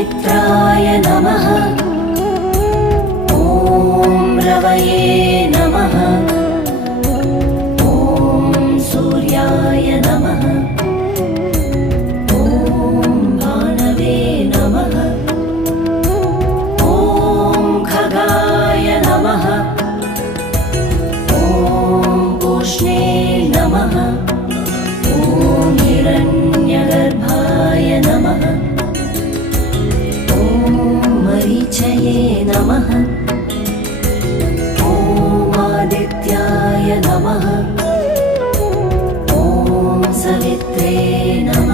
मित्राय नमः। ॐ रवये नमः। ॐ सूर्याय नमः। ॐ भानवे नमः। ॐ खगाय नमः। ॐ पूष्णे नमः। ॐ हिरण्यगर्भाय नमः। ॐ मरीचये नमः। ॐ आदित्याय नमः। ॐ सवित्रे नमः।